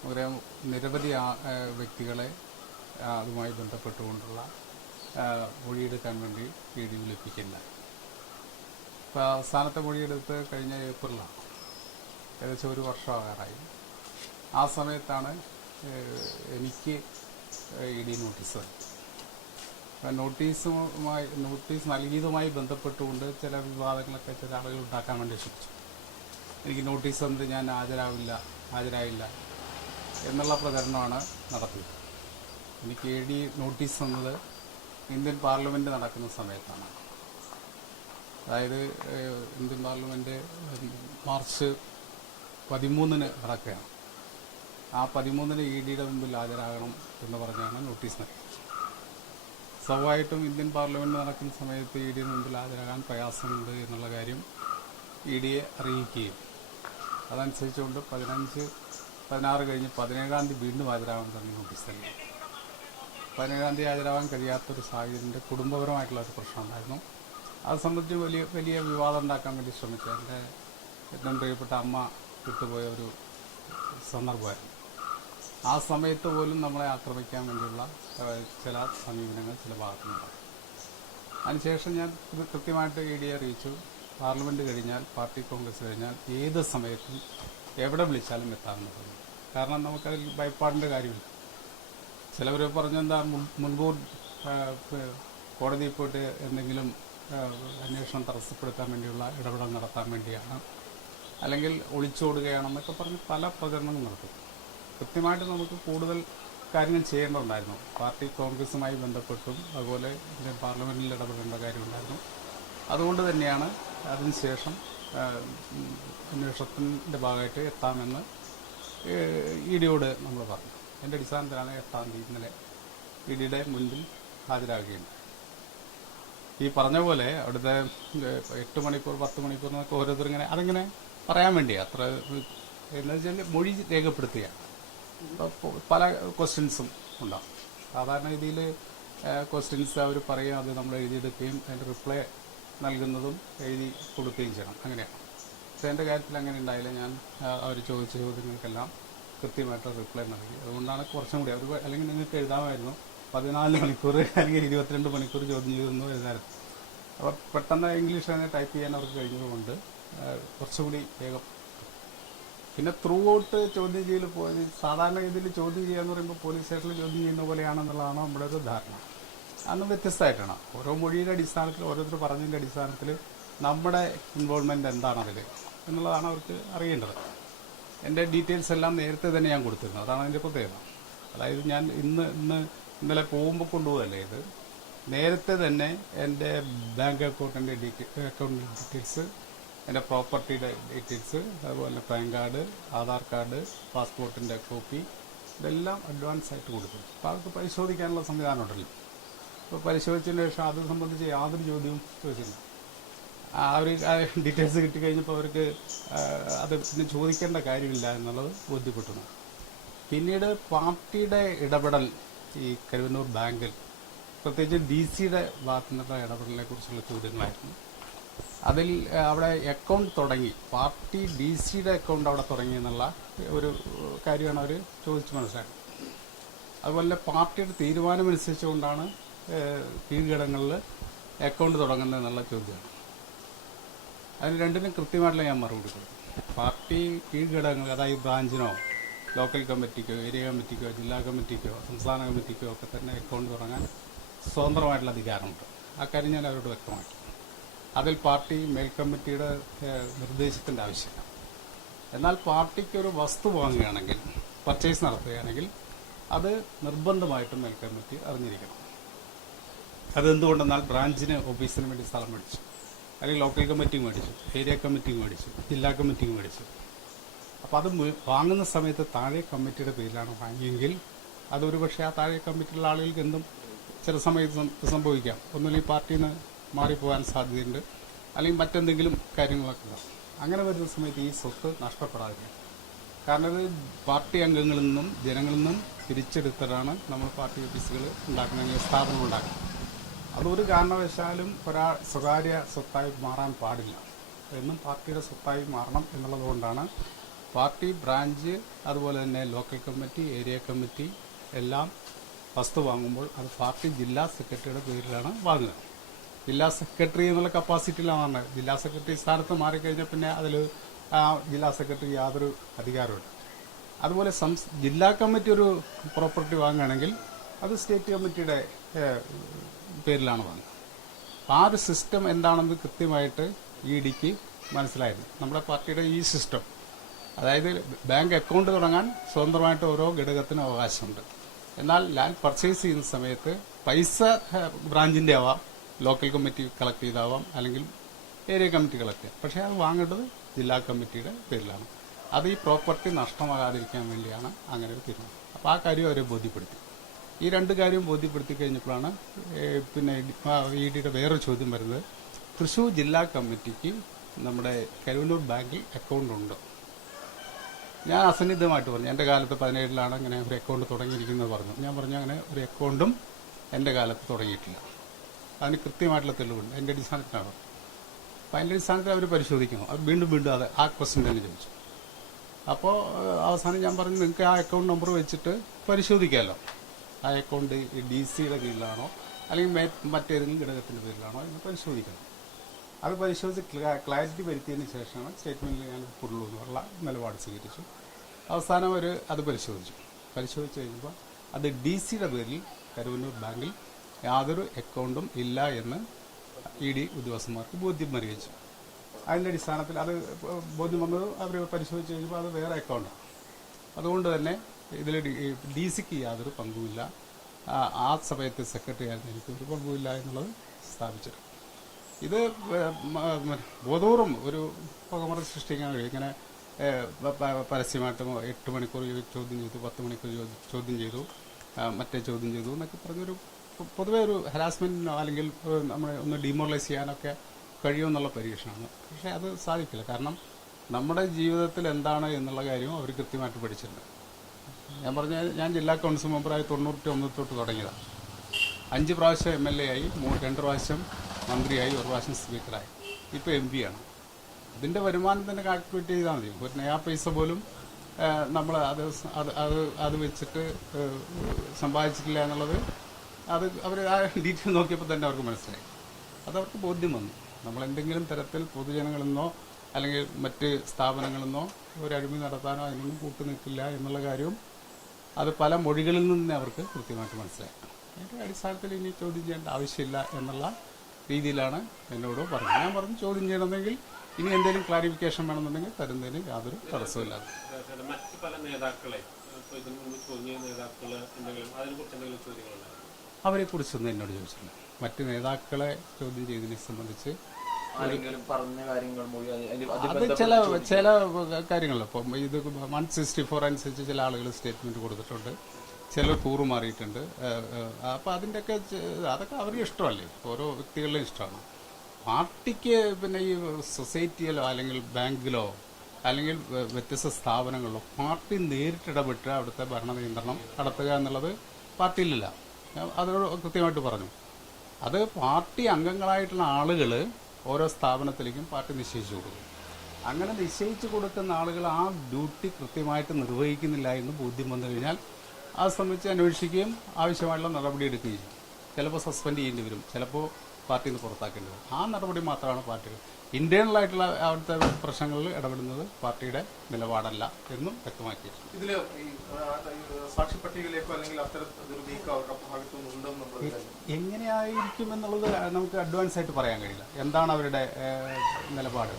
നമുക്കറിയാം നിരവധി വ്യക്തികളെ അതുമായി ബന്ധപ്പെട്ടുകൊണ്ടുള്ള മൊഴിയെടുക്കാൻ വേണ്ടി പി ഡി വിളിപ്പിക്കുന്നത് ഇപ്പോൾ അവസാനത്തെ മൊഴിയെടുത്ത് കഴിഞ്ഞ ഏപ്രിലാണ്. ഏകദേശം ഒരു വർഷമാകാറായി. ആ സമയത്താണ് എനിക്ക് ഇ ഡി നോട്ടീസ് നോട്ടീസുമായി നോട്ടീസ് നൽകിയതുമായി ബന്ധപ്പെട്ടുകൊണ്ട് ചില വിവാദങ്ങളൊക്കെ ചില ആളുകൾ ഉണ്ടാക്കാൻ വേണ്ടി ശ്രമിച്ചു. എനിക്ക് നോട്ടീസ് തന്നത് ഞാൻ ഹാജരാവില്ല ഹാജരായില്ല. എന്നുള്ള പ്രചരണമാണ് നടത്തിയത് എനിക്ക് എ ഡി നോട്ടീസ് വന്നത് ഇന്ത്യൻ പാർലമെന്റ് നടക്കുന്ന സമയത്താണ്. അതായത് ഇന്ത്യൻ പാർലമെന്റ് മാർച്ച് പതിമൂന്നിന് നടക്കുകയാണ്. ആ പതിമൂന്നിന് ഇ ഡിയുടെ മുമ്പിൽ ഹാജരാകണം എന്ന് പറഞ്ഞാണ് നോട്ടീസ് നൽകിയത്. സ്വാഭാവികമായിട്ടും ഇന്ത്യൻ പാർലമെന്റ് നടക്കുന്ന സമയത്ത് ഇ ഡിയുടെ മുമ്പിൽ ഹാജരാകാൻ പ്രയാസമുണ്ട് എന്നുള്ള കാര്യം ഇ ഡിയെ അറിയിക്കുകയും. അതനുസരിച്ചുകൊണ്ട് പതിനഞ്ച് പതിനാറ് കഴിഞ്ഞ് പതിനേഴാം തീയതി വീണ്ടും ഹാജരാകാൻ തന്നെ നോട്ടീസ് തന്നെ പതിനേഴാം തീയതി ഹാജരാകാൻ കഴിയാത്തൊരു സാഹചര്യത്തിന്റെ കുടുംബപരമായിട്ടുള്ള ഒരു പ്രശ്നം ഉണ്ടായിരുന്നു. അത് സംബന്ധിച്ച് വലിയ വലിയ വിവാദം ഉണ്ടാക്കാൻ വേണ്ടി ശ്രമിച്ചു എന്റെ ഏറ്റവും പ്രിയപ്പെട്ട അമ്മ വിട്ടുപോയ ഒരു സന്ദർഭമായിരുന്നു. ആ സമയത്ത് പോലും നമ്മളെ ആക്രമിക്കാൻ വേണ്ടിയുള്ള ചില സമീപനങ്ങൾ ചില ഭാഗത്തുനിന്നുണ്ടാകും അതിനുശേഷം ഞാൻ കൃത്യമായിട്ട് ഇ ഡിയെ അറിയിച്ചു. പാർലമെന്റ് കഴിഞ്ഞാൽ പാർട്ടി കോൺഗ്രസ് കഴിഞ്ഞാൽ ഏത് സമയത്തും എവിടെ വിളിച്ചാലും എത്താമെന്ന് പറഞ്ഞു കാരണം നമുക്കതിൽ ഭയപ്പാടിന്റെ കാര്യമില്ല. ചിലവർ പറഞ്ഞെന്താ മുൻ- മുൻകൂർ കോടതിയിൽ പോയിട്ട് എന്തെങ്കിലും അന്വേഷണം തടസ്സപ്പെടുത്താൻ വേണ്ടിയുള്ള ഇടപെടൽ നടത്താൻ വേണ്ടിയാണ്. അല്ലെങ്കിൽ ഒളിച്ചോടുകയാണെന്നൊക്കെ പറഞ്ഞ് പല പ്രചരണങ്ങളും നടത്തും. കൃത്യമായിട്ട് നമുക്ക് കൂടുതൽ കാര്യങ്ങൾ ചെയ്യേണ്ടതുണ്ടായിരുന്നു. പാർട്ടി കോൺഗ്രസുമായി ബന്ധപ്പെട്ടും അതുപോലെ പാർലമെന്റിൽ ഇടപെടേണ്ട കാര്യമുണ്ടായിരുന്നു. അതുകൊണ്ട് തന്നെയാണ് അതിനുശേഷം അന്വേഷണത്തിന്റെ ഭാഗമായിട്ട് എത്താമെന്ന് ഇ ഡിയോട് നമ്മൾ പറഞ്ഞു. എന്റെ അടിസ്ഥാനത്തിലാണ് എട്ടാം തീയതി ഇന്നലെ ഇ ഡിയുടെ മുൻപിൽ ഹാജരാകുകയുണ്ട് ഈ പറഞ്ഞ പോലെ അവിടുത്തെ എട്ട് മണിക്കൂർ പത്ത് മണിക്കൂർ എന്നൊക്കെ ഓരോരുത്തർ ഇങ്ങനെ അതിങ്ങനെ പറയാൻ വേണ്ടിയാ അത്ര എന്ന് വെച്ചാൽ മൊഴി രേഖപ്പെടുത്തുക അപ്പോൾ പല ക്വസ്റ്റ്യൻസും ഉണ്ടാവും. സാധാരണ രീതിയിൽ ക്വസ്റ്റ്യൻസ് അവർ പറയും അത് നമ്മൾ എഴുതിയെടുക്കുകയും അതിന്റെ റിപ്ലൈ നൽകുന്നതും എഴുതി കൊടുക്കുകയും ചെയ്യണം. അങ്ങനെയാണ് പക്ഷേ എന്റെ കാര്യത്തിൽ അങ്ങനെ ഉണ്ടായില്ല. ഞാൻ അവർ ചോദിച്ച ചോദ്യങ്ങൾക്കെല്ലാം കൃത്യമായിട്ട് റിപ്ലൈ നൽകി. അതുകൊണ്ടാണ് കുറച്ചും കൂടി അവർ അല്ലെങ്കിൽ നിങ്ങൾക്ക് എഴുതാമായിരുന്നു. പതിനാല് മണിക്കൂർ അല്ലെങ്കിൽ ഇരുപത്തിരണ്ട് മണിക്കൂർ ചോദ്യം ചെയ്തൊന്നും എഴുതാമായിരുന്നു അപ്പോൾ പെട്ടെന്ന് ഇംഗ്ലീഷ് തന്നെ ടൈപ്പ് ചെയ്യാൻ അവർക്ക് കഴിഞ്ഞതുകൊണ്ട് കുറച്ചുകൂടി വേഗം. പിന്നെ ത്രൂ ഔട്ട് ചോദ്യം ചെയ്യൽ പോയി സാധാരണ രീതിയിൽ ചോദ്യം ചെയ്യുക എന്ന് പറയുമ്പോൾ പോലീസ് സ്റ്റേഷനിൽ ചോദ്യം ചെയ്യുന്ന പോലെയാണെന്നുള്ളതാണ് നമ്മുടെ ഒരു ധാരണ. അന്ന് വ്യത്യസ്തമായിട്ടാണ്. ഓരോ മൊഴിയുടെ അടിസ്ഥാനത്തിൽ ഓരോരുത്തർ പറഞ്ഞതിന്റെ അടിസ്ഥാനത്തിൽ നമ്മുടെ ഇൻവോൾവ്മെന്റ് എന്താണ് അതിൽ എന്നുള്ളതാണ് അവർക്ക് അറിയേണ്ടത്. എന്റെ ഡീറ്റെയിൽസ് എല്ലാം നേരത്തെ തന്നെ ഞാൻ കൊടുത്തിരുന്നു. അതാണ് അതിന്റെ പ്രത്യേകത. അതായത് ഞാൻ ഇന്ന് ഇന്ന് ഇന്നലെ പോകുമ്പോൾ കൊണ്ടുപോകല്ലേ ഇത്? നേരത്തെ തന്നെ എന്റെ ബാങ്ക് അക്കൗണ്ടിന്റെ അക്കൗണ്ട് ഡീറ്റെയിൽസ് എന്റെ പ്രോപ്പർട്ടിയുടെ ഡീറ്റെയിൽസ് അതുപോലെ പാൻ കാർഡ് ആധാർ കാർഡ് പാസ്പോർട്ടിന്റെ കോപ്പി ഇതെല്ലാം അഡ്വാൻസ് ആയിട്ട് കൊടുക്കും അപ്പോൾ അവർക്ക് പരിശോധിക്കാനുള്ള സംവിധാനം ഉണ്ടല്ലോ. പരിശോധിച്ചതിന് ശേഷം അത് സംബന്ധിച്ച് യാതൊരു ചോദ്യവും ചോദിച്ചില്ല. അവർ ഡീറ്റെയിൽസ് കിട്ടിക്കഴിഞ്ഞപ്പോൾ അവർക്ക് അത് പിന്നെ ചോദിക്കേണ്ട കാര്യമില്ല എന്നുള്ളത് ബോധ്യപ്പെട്ടു പിന്നീട് പാർട്ടിയുടെ ഇടപെടൽ ഈ കരുവന്നൂർ ബാങ്കിൽ പ്രത്യേകിച്ച് ഡി സിയുടെ ഭാഗത്തു നിന്നുള്ള ഇടപെടലിനെ കുറിച്ചുള്ള ചോദ്യങ്ങളായിരുന്നു. അതിൽ അവിടെ അക്കൗണ്ട് തുടങ്ങി പാർട്ടി ഡി സിയുടെ അക്കൗണ്ട് അവിടെ തുടങ്ങി എന്നുള്ള ഒരു കാര്യമാണ് അവർ ചോദിച്ച് മനസ്സിലാക്കുന്നത്. അതുപോലെ പാർട്ടിയുടെ തീരുമാനമനുസരിച്ചുകൊണ്ടാണ് ഏഹ്, കീഴ്ഘടകങ്ങളിൽ അക്കൗണ്ട് തുടങ്ങുന്നത് എന്നുള്ള ചോദ്യമാണ്. അതിന് രണ്ടിനും കൃത്യമായിട്ടുള്ള ഞാൻ മറുപടി കൊടുക്കും. പാർട്ടി കീഴ്ഘടകങ്ങൾ അതായത് ബ്രാഞ്ചിനോ ലോക്കൽ കമ്മിറ്റിക്കോ ഏരിയ കമ്മിറ്റിക്കോ ജില്ലാ കമ്മിറ്റിക്കോ സംസ്ഥാന കമ്മിറ്റിക്കോ ഒക്കെ തന്നെ അക്കൗണ്ട് തുടങ്ങാൻ സ്വതന്ത്രമായിട്ടുള്ള അധികാരമുണ്ട്. ആ കാര്യം ഞാൻ അവരോട് വ്യക്തമാക്കി. അതിൽ പാർട്ടി മേൽ കമ്മിറ്റിയുടെ നിർദ്ദേശത്തിന്റെ ആവശ്യമില്ല. എന്നാൽ പാർട്ടിക്ക് ഒരു വസ്തു വാങ്ങുകയാണെങ്കിൽ പർച്ചേസ് നടത്തുകയാണെങ്കിൽ അത് നിർബന്ധമായിട്ടും മേൽ കമ്മിറ്റി അറിഞ്ഞിരിക്കണം. അതെന്തുകൊണ്ടെന്നാൽ ബ്രാഞ്ചിന് ഓഫീസിന് വേണ്ടി സ്ഥലം മേടിച്ചു. അല്ലെങ്കിൽ ലോക്കൽ കമ്മിറ്റി മേടിച്ചു ഏരിയ കമ്മിറ്റി മേടിച്ചു ജില്ലാ കമ്മിറ്റി മേടിച്ചു. അപ്പോൾ അത് വാങ്ങുന്ന സമയത്ത് താഴെ കമ്മിറ്റിയുടെ പേരിലാണ് വാങ്ങിയെങ്കിൽ അതൊരു പക്ഷേ ആ താഴെ കമ്മിറ്റിയിലുള്ള ആളുകൾക്ക് എന്തും ചില സമയത്ത് സംഭവിക്കാം. ഒന്നുമില്ലെങ്കിൽ പാർട്ടിയിൽ നിന്ന് മാറിപ്പോകാൻ സാധ്യതയുണ്ട്. അല്ലെങ്കിൽ മറ്റെന്തെങ്കിലും കാര്യങ്ങളൊക്കെ. ഉണ്ടാവും അങ്ങനെ വരുന്ന സമയത്ത് ഈ സ്വത്ത് നഷ്ടപ്പെടാതിരിക്കും കാരണം ഇത് പാർട്ടി അംഗങ്ങളിൽ നിന്നും ജനങ്ങളിൽ നിന്നും തിരിച്ചെടുത്തിട്ടാണ് നമ്മൾ പാർട്ടി ഓഫീസുകൾ ഉണ്ടാക്കുന്നത് സ്ഥാപനം ഉണ്ടാക്കുന്നത്. അതൊരു കാരണവശാലും ഒരാൾ സ്വകാര്യ സ്വത്തായി മാറാൻ പാടില്ല. എന്നും പാർട്ടിയുടെ സ്വത്തായി മാറണം എന്നുള്ളത് കൊണ്ടാണ് പാർട്ടി ബ്രാഞ്ച് അതുപോലെ തന്നെ ലോക്കൽ കമ്മിറ്റി ഏരിയ കമ്മിറ്റി എല്ലാം വസ്തു വാങ്ങുമ്പോൾ അത് പാർട്ടി ജില്ലാ സെക്രട്ടറിയുടെ പേരിലാണ് വാങ്ങുക. ജില്ലാ സെക്രട്ടറി എന്നുള്ള കപ്പാസിറ്റിയിലാണ്. ജില്ലാ സെക്രട്ടറി സ്ഥാനത്ത് മാറിക്കഴിഞ്ഞാൽ പിന്നെ അതിൽ ആ ജില്ലാ സെക്രട്ടറി യാതൊരു അധികാരമില്ല അതുപോലെ ജില്ലാ കമ്മിറ്റി ഒരു പ്രോപ്പർട്ടി വാങ്ങുകയാണെങ്കിൽ അത് സ്റ്റേറ്റ് കമ്മിറ്റിയുടെ പേരിലാണ് വാങ്ങുക അപ്പം ആ ഒരു സിസ്റ്റം എന്താണെന്ന് കൃത്യമായിട്ട് ഇ ഡിക്ക് മനസ്സിലായിരുന്നു. നമ്മുടെ പാർട്ടിയുടെ ഈ സിസ്റ്റം അതായത് ബാങ്ക് അക്കൗണ്ട് തുടങ്ങാൻ സ്വതന്ത്രമായിട്ട് ഓരോ ഘടകത്തിനും അവകാശമുണ്ട്. എന്നാൽ ലാൻഡ് പർച്ചേസ് ചെയ്യുന്ന സമയത്ത് പൈസ ബ്രാഞ്ചിന്റെ ആവാം ലോക്കൽ കമ്മിറ്റി കളക്ട് ചെയ്താവാം അല്ലെങ്കിൽ ഏരിയ കമ്മിറ്റി കളക്ട് ചെയ്യാം. പക്ഷേ അത് വാങ്ങേണ്ടത് ജില്ലാ കമ്മിറ്റിയുടെ പേരിലാണ്. അത് ഈ പ്രോപ്പർട്ടി നഷ്ടമാകാതിരിക്കാൻ വേണ്ടിയാണ് അങ്ങനെ ഒരു തീരുമാനം. അപ്പോൾ ആ കാര്യം അവരെ ബോധ്യപ്പെടുത്തി. ഈ രണ്ട് കാര്യം ബോധ്യപ്പെടുത്തി കഴിഞ്ഞപ്പോഴാണ് പിന്നെ ഇ ഡിയുടെ വേറൊരു ചോദ്യം വരുന്നത്. തൃശ്ശൂർ ജില്ലാ കമ്മിറ്റിക്ക് നമ്മുടെ കരുവന്നൂർ ബാങ്കിൽ അക്കൗണ്ട് ഉണ്ട്. ഞാൻ അസന്നിഗ്ധമായിട്ട് പറഞ്ഞു. എന്റെ കാലത്ത് പതിനേഴിലാണ് അങ്ങനെ ഒരു അക്കൗണ്ട് തുടങ്ങിയിരിക്കുന്നത് പറഞ്ഞു. ഞാൻ പറഞ്ഞു അങ്ങനെ ഒരു അക്കൗണ്ടും എന്റെ കാലത്ത് തുടങ്ങിയിട്ടില്ല. അതിന് കൃത്യമായിട്ടുള്ള തെളിവുണ്ട്. എന്റെ അടിസ്ഥാനത്തിലാണ്. അപ്പം അതിന്റെ അടിസ്ഥാനത്തിൽ അവർ പരിശോധിക്കുന്നു. അവർ വീണ്ടും വീണ്ടും അത് ആ ക്വസ്റ്റ്യൻ തന്നെ ചോദിച്ചു. അപ്പോൾ അവസാനം ഞാൻ പറഞ്ഞു നിങ്ങൾക്ക് ആ അക്കൗണ്ട് നമ്പർ വെച്ചിട്ട് പരിശോധിക്കാമല്ലോ ആ അക്കൗണ്ട് ഡി സിയുടെ കീഴിലാണോ അല്ലെങ്കിൽ മറ്റേതെങ്കിലും ഘടകത്തിന്റെ പേരിലാണോ എന്ന് പരിശോധിക്കണം. അത് പരിശോധിച്ച് ക്ലാ- ക്ലാരിറ്റി വരുത്തിയതിന് ശേഷമാണ് സ്റ്റേറ്റ്മെന്റിൽ ഞാൻ പുള്ളൂ എന്നുള്ള നിലപാട് സ്വീകരിച്ചു. അവസാനം അവർ അത് പരിശോധിച്ചു. പരിശോധിച്ച് കഴിയുമ്പോൾ അത് ഡി സിയുടെ പേരിൽ കരുവന്നൂർ ബാങ്കിൽ യാതൊരു അക്കൗണ്ടും ഇല്ല എന്ന് ഇ ഡി ഉദ്യോഗസ്ഥന്മാർക്ക് ബോധ്യം അറിയിച്ചു അതിന്റെ അടിസ്ഥാനത്തിൽ അത് ബോധ്യം വന്നത് അവർ പരിശോധിച്ച് കഴിഞ്ഞപ്പോൾ അത് വേറെ അക്കൗണ്ടാണ്. അതുകൊണ്ട് തന്നെ ഇതിൽ ഡി സിക്ക് യാതൊരു പങ്കുമില്ല. ആ, സമയത്തെ സെക്രട്ടറി ആയിരുന്നു എനിക്ക് ഒരു പങ്കുമില്ല എന്നുള്ളത് സ്ഥാപിച്ചിട്ടുണ്ട്. ഇത് ബോധപൂർവം ഒരു പുകമറ സൃഷ്ടിക്കാൻ ഇങ്ങനെ പരസ്യമായിട്ട് എട്ട് മണിക്കൂർ ചോദ്യം ചെയ്തു പത്ത് മണിക്കൂർ ചോദ്യം ചെയ്തു മറ്റേ ചോദ്യം ചെയ്തു എന്നൊക്കെ പറഞ്ഞൊരു പൊതുവേ ഒരു ഹരാസ്മെന്റിനോ അല്ലെങ്കിൽ നമ്മളെ ഒന്ന് ഡിമോറലൈസ് ചെയ്യാനൊക്കെ കഴിയുമെന്നുള്ള പരീക്ഷണമാണ്. പക്ഷേ അത് സാധിക്കില്ല. കാരണം നമ്മുടെ ജീവിതത്തിൽ എന്താണ് എന്നുള്ള കാര്യവും അവർ കൃത്യമായിട്ട് പഠിച്ചിട്ടുണ്ട്. ഞാൻ പറഞ്ഞ ഞാൻ ജില്ലാ കൗൺസിൽ മെമ്പറായി തൊണ്ണൂറ്റി ഒന്ന് തൊട്ട് തുടങ്ങിയതാണ് അഞ്ച് പ്രാവശ്യം എം എൽ എ ആയി രണ്ട് പ്രാവശ്യം മന്ത്രിയായി ഒരു പ്രാവശ്യം സ്പീക്കറായി. ഇപ്പോൾ എം പി ആണ്. ഇതിന്റെ വരുമാനം തന്നെ കാൽക്കുലേറ്റ് ചെയ്താൽ മതി. ഒരു നയാ പൈസ പോലും നമ്മൾ അത് അത് അത് അത് വെച്ചിട്ട് സമ്പാദിച്ചിട്ടില്ല എന്നുള്ളത് അത് അവർ ആ ഡീറ്റെയിൽ നോക്കിയപ്പോൾ തന്നെ അവർക്ക് മനസ്സിലായി. അതവർക്ക് ബോധ്യം വന്നു. നമ്മൾ എന്തെങ്കിലും തരത്തിൽ പൊതുജനങ്ങളിൽ നിന്നോ അല്ലെങ്കിൽ മറ്റ് സ്ഥാപനങ്ങളിൽ നിന്നോ ഒരു അഴിമതി നടത്താനോ അതിനൊന്നും കൂട്ടുനിൽക്കില്ല എന്നുള്ള കാര്യവും അത് പല മൊഴികളിൽ നിന്ന് അവർക്ക് കൃത്യമായിട്ട് മനസ്സിലായി. എന്റെ അടിസ്ഥാനത്തിൽ ഇനി ചോദ്യം ചെയ്യേണ്ട ആവശ്യമില്ല എന്നുള്ള രീതിയിലാണ് എന്നോട് പറഞ്ഞത്. ഞാൻ പറഞ്ഞു ചോദ്യം ചെയ്യണമെങ്കിൽ ഇനി എന്തെങ്കിലും ക്ലാരിഫിക്കേഷൻ വേണമെന്നുണ്ടെങ്കിൽ തരുന്നതിന് യാതൊരു തടസ്സമില്ലാതെ മറ്റ് പല നേതാക്കളെ ഇതിനു മുമ്പ് ചോദ്യം എന്തെങ്കിലും ചോദ്യങ്ങളുണ്ടായിരുന്നു? അവരെ കുറിച്ചൊന്നും എന്നോട് ചോദിച്ചില്ല മറ്റ് നേതാക്കളെ ചോദ്യം ചെയ്തതിനെ സംബന്ധിച്ച് അത് ചില ചില കാര്യങ്ങളിൽ ഇപ്പം ഇത് വൺ സിക്സ്റ്റി ഫോർ അനുസരിച്ച് ചില ആളുകൾ സ്റ്റേറ്റ്മെന്റ് കൊടുത്തിട്ടുണ്ട്. ചിലർ കൂറുമാറിയിട്ടുണ്ട് അപ്പം അതിന്റെയൊക്കെ അതൊക്കെ അവർക്ക് ഇഷ്ടമല്ലേ? ഓരോ വ്യക്തികളുടെ ഇഷ്ടമാണ്. പാർട്ടിക്ക് പിന്നെ ഈ സൊസൈറ്റിയിലോ അല്ലെങ്കിൽ ബാങ്കിലോ അല്ലെങ്കിൽ വ്യത്യസ്ത സ്ഥാപനങ്ങളിലോ പാർട്ടി നേരിട്ട് ഇടപെട്ട് അവിടുത്തെ ഭരണ നിയന്ത്രണം നടത്തുക എന്നുള്ളത് പാർട്ടിയിലില്ല. അത് കൃത്യമായിട്ട് പറഞ്ഞു. അത് പാർട്ടി അംഗങ്ങളായിട്ടുള്ള ആളുകൾ ഓരോ സ്ഥാപനത്തിലേക്കും പാർട്ടി നിശ്ചയിച്ചു കൊടുക്കും അങ്ങനെ നിശ്ചയിച്ചു കൊടുക്കുന്ന ആളുകൾ ആ ഡ്യൂട്ടി കൃത്യമായിട്ട് നിർവഹിക്കുന്നില്ല എന്ന് ബോധ്യം വന്നു കഴിഞ്ഞാൽ ആ സംബന്ധിച്ച് അന്വേഷിക്കുകയും ആവശ്യമായിട്ടുള്ള നടപടി എടുക്കുകയും ചെയ്യും. ചിലപ്പോൾ സസ്പെൻഡ് ചെയ്യേണ്ടി വരും. ചിലപ്പോൾ പാർട്ടിയിൽ നിന്ന് പുറത്താക്കേണ്ടത്. ആ നടപടി മാത്രമാണ് പാർട്ടികൾ ഇന്റേണൽ ആയിട്ടുള്ള അവിടുത്തെ പ്രശ്നങ്ങളിൽ ഇടപെടുന്നത് പാർട്ടിയുടെ നിലപാടല്ല എന്നും വ്യക്തമാക്കിയിട്ടുണ്ട്. ഇതിൽ സാക്ഷി പട്ടികയിലേക്കോ അല്ലെങ്കിൽ എങ്ങനെയായിരിക്കും എന്നുള്ളത് നമുക്ക് അഡ്വാൻസ് ആയിട്ട് പറയാൻ കഴിയില്ല. എന്താണ് അവരുടെ നിലപാട്?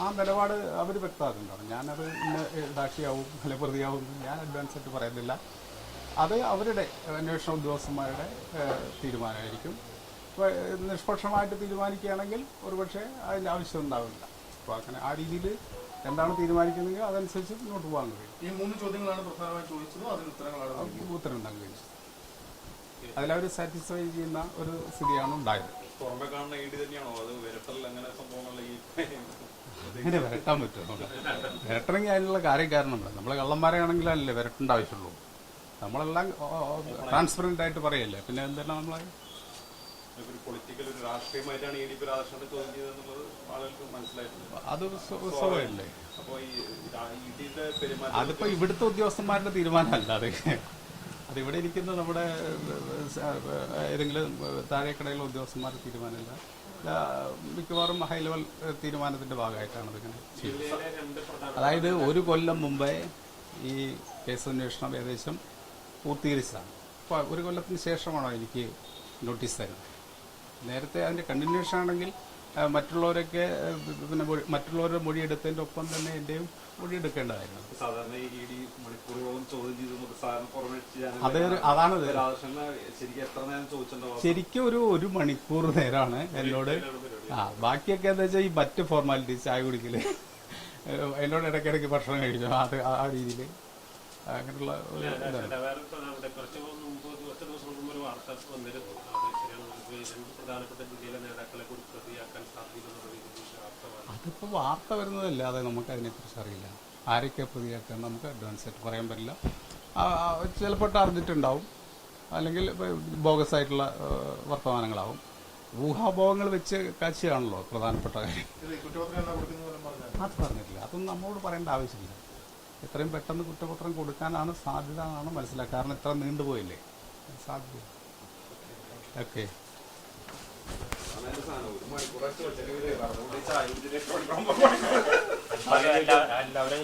ആ നിലപാട് അവർ വ്യക്തമാക്കുന്നുണ്ടാവും ഞാനത് ഇന്ന് സാക്ഷിയാവും അല്ലെങ്കിൽ പ്രതിയാവും ഞാൻ അഡ്വാൻസ് ആയിട്ട് പറയുന്നില്ല. അത് അവരുടെ അന്വേഷണ ഉദ്യോഗസ്ഥന്മാരുടെ തീരുമാനമായിരിക്കും. നിഷ്പക്ഷമായിട്ട് തീരുമാനിക്കുകയാണെങ്കിൽ ഒരുപക്ഷെ അതിന്റെ ആവശ്യം ഉണ്ടാവില്ല. അപ്പോൾ അങ്ങനെ ആ രീതിയിൽ എന്താണ് തീരുമാനിക്കുന്നതെങ്കിൽ അതനുസരിച്ച് മുന്നോട്ട് പോകാൻ കഴിയും. ഈ മൂന്ന് ചോദ്യങ്ങളാണ് പ്രധാനമായി ചോദിച്ചത്. അതിന് ഉത്തരങ്ങളാണ്. ഉത്തരം നൽകുകയും അതിലവർ സാറ്റിസ്ഫൈ ചെയ്യുന്ന ഒരു സ്ഥിതിയാണ് ഉണ്ടായത്. പുറമെ കാണുന്ന ഐഡി തന്നെയാണോ? അത് വിരട്ടൽ അങ്ങനെ സംഭവങ്ങളിൽ ഈ അങ്ങനെ വിരട്ടാൻ പറ്റും വിരട്ടണമെങ്കിൽ അതിനുള്ള കാര്യം കാരണമുണ്ട്. കള്ളന്മാരെ ആണെങ്കിലല്ലേ വിരട്ടേണ്ട ആവശ്യമുള്ളൂ. നമ്മളെല്ലാം ട്രാൻസ്പെറന്റ് ആയിട്ട് പറയല്ലേ. പിന്നെ എന്തെല്ലാം നമ്മളെ ഒരു പൊളിറ്റിക്കൽ ഒരു രാഷ്ട്രീയമായിട്ടാണ് ഇ ഡി പി രാധാകൃഷ്ണനെ ചോദ്യം ചെയ്തതെന്നുള്ളത് ആളുകൾക്ക് മനസ്സിലായിട്ടുണ്ട്. അത് സ്വ- സ്വാഭാവികമല്ലേ അപ്പോൾ ഈ ഇ ഡിയുടെ പെരുമാറ്റം അതിപ്പോ ഇവിടുത്തെ ഉദ്യോഗസ്ഥന്മാരുടെ തീരുമാനമല്ല അത് അതിവിടെ ഇവിടെ ഇരിക്കുന്ന നമ്മുടെ ഏതെങ്കിലും താഴേക്കടയിലെ ഉദ്യോഗസ്ഥന്മാരുടെ തീരുമാനമല്ല. മിക്കവാറും ഹൈ ലെവൽ തീരുമാനത്തിന്റെ ഭാഗമായിട്ടാണ് അതിങ്ങനെ അതായത് ഒരു കൊല്ലം മുമ്പേ ഈ കേസ് അന്വേഷണം ഏകദേശം പൂർത്തീകരിച്ചതാണ്. അപ്പോൾ ഒരു കൊല്ലത്തിന് ശേഷമാണോ എനിക്ക് നോട്ടീസ് തരുന്നത്? നേരത്തെ അതിന്റെ കണ്ടിന്യൂഷൻ ആണെങ്കിൽ മറ്റുള്ളവരൊക്കെ പിന്നെ പിന്നെ മൊഴി- മറ്റുള്ളവരുടെ മൊഴിയെടുത്തതിന്റെ ഒപ്പം തന്നെ എന്റെയും സാധാരണ പുറമെ അത് രാധാകൃഷ്ണനെ ശരിക്കും ഒരു ഒരു മണിക്കൂർ നേരമാണ് എന്നോട്. ആ ബാക്കിയൊക്കെ എന്താ വെച്ചാൽ ഈ മറ്റ് ഫോർമാലിറ്റീസ് ചായ കുടിക്കൽ എന്നോട് ഇടയ്ക്കിടയ്ക്ക് ഭക്ഷണം കഴിച്ചു അത് ആ രീതിയിൽ. അങ്ങനെയുള്ള ഒരു വാർത്ത വന്നിരുന്നു. അതിപ്പോൾ വാർത്ത വരുന്നതല്ലാതെ നമുക്ക് അതിനെക്കുറിച്ച് അറിയില്ല. ആരൊക്കെ പ്രതിയാക്കാൻ നമുക്ക് അഡ്വാൻസ് ആയിട്ട് പറയാൻ പറ്റില്ല. ചിലപ്പോൾ ടാർജറ്റ് ഉണ്ടാവും. അല്ലെങ്കിൽ ബോഗസ് ആയിട്ടുള്ള വർത്തമാനങ്ങളാവും. ഊഹാഭോഗങ്ങൾ വെച്ച് കാഴ്ചയാണല്ലോ പ്രധാനപ്പെട്ട കാര്യം. അത് പറഞ്ഞിട്ടില്ല. അതൊന്നും നമ്മളോട് പറയേണ്ട ആവശ്യമില്ല. എത്രയും പെട്ടെന്ന് കുറ്റപത്രം കൊടുക്കാനാണ് സാധ്യത എന്നാണ് മനസ്സിലാക്കുക. കാരണം ഇത്ര നീണ്ടുപോയില്ലേ? സാധ്യത. ഓക്കെ ഒരു മണിക്കൂറായിട്ട് ചോദിച്ചെങ്കിൽ അതുകൊണ്ട് ഈ ചായ കുടിച്ചിട്ട് എല്ലാവരും